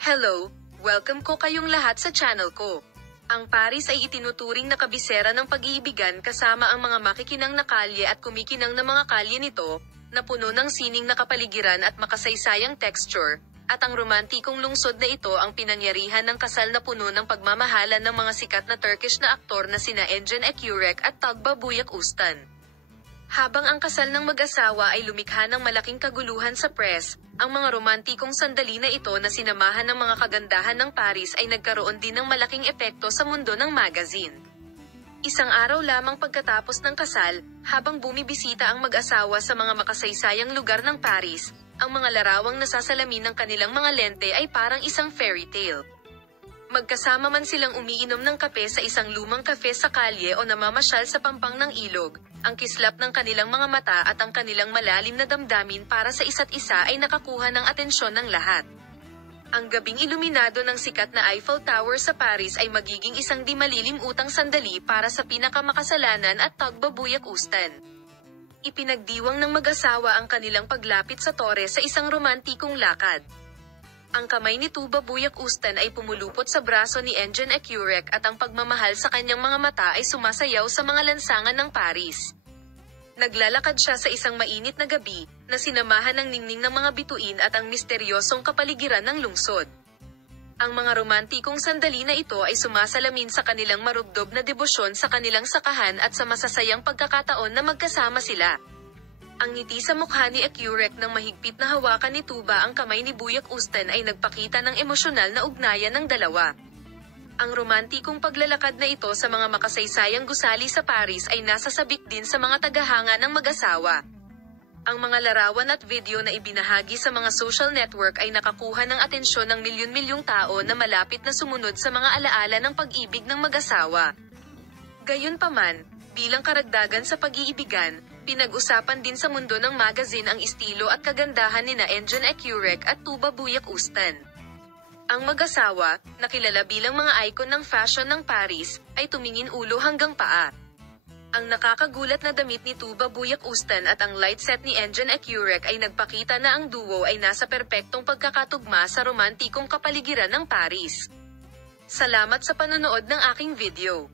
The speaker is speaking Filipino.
Hello, welcome ko kayong lahat sa channel ko. Ang Paris ay itinuturing na kabisera ng pag-iibigan kasama ang mga makikinang na kalye at kumikinang na mga kalye nito, na puno ng sining na kapaligiran at makasaysayang texture, at ang romantikong lungsod na ito ang pinangyarihan ng kasal na puno ng pagmamahalan ng mga sikat na Turkish na aktor na sina Engin Ekurek at Tugba Buyak Ustan. Habang ang kasal ng mag-asawa ay lumikha ng malaking kaguluhan sa press, ang mga romantikong sandali na ito na sinamahan ng mga kagandahan ng Paris ay nagkaroon din ng malaking epekto sa mundo ng magazine. Isang araw lamang pagkatapos ng kasal, habang bumibisita ang mag-asawa sa mga makasaysayang lugar ng Paris, ang mga larawang nasasalamin ng kanilang mga lente ay parang isang fairy tale. Magkasama man silang umiinom ng kape sa isang lumang kafe sa kalye o namamasyal sa pampang ng ilog, ang kislap ng kanilang mga mata at ang kanilang malalim na damdamin para sa isa't isa ay nakakuha ng atensyon ng lahat. Ang gabing iluminado ng sikat na Eiffel Tower sa Paris ay magiging isang di malilimutang sandali para sa pinakamakasalanan at Tugba Buyak Ustan. Ipinagdiwang ng mag-asawa ang kanilang paglapit sa tore sa isang romantikong lakad. Ang kamay ni Tugba Buyak Ustan ay pumulupot sa braso ni Engin Ekurek at ang pagmamahal sa kanyang mga mata ay sumasayaw sa mga lansangan ng Paris. Naglalakad siya sa isang mainit na gabi, na sinamahan ng ningning ng mga bituin at ang misteryosong kapaligiran ng lungsod. Ang mga romantikong sandali na ito ay sumasalamin sa kanilang marubdob na debosyon sa kanilang sakahan at sa masasayang pagkakataon na magkasama sila. Ang ngiti sa mukha ni Ekurek nang mahigpit na hawakan ni Tugba ang kamay ni Buyak Ustan ay nagpakita ng emosyonal na ugnayan ng dalawa. Ang romantikong paglalakad na ito sa mga makasaysayang gusali sa Paris ay nasasabik din sa mga tagahanga ng mag-asawa. Ang mga larawan at video na ibinahagi sa mga social network ay nakakuha ng atensyon ng milyon-milyong tao na malapit na sumunod sa mga alaala ng pag-ibig ng mag-asawa. Gayunpaman, bilang karagdagan sa pag-iibigan, pinag-usapan din sa mundo ng magazine ang estilo at kagandahan nina Engin Ekurek at Tugba Buyak Ustan. Ang mag-asawa, na kilala bilang mga icon ng fashion ng Paris, ay tumingin ulo hanggang paa. Ang nakakagulat na damit ni Tugba Buyak Ustan at ang light set ni Engin Ekurek ay nagpakita na ang duo ay nasa perpektong pagkakatugma sa romantikong kapaligiran ng Paris. Salamat sa panonood ng aking video.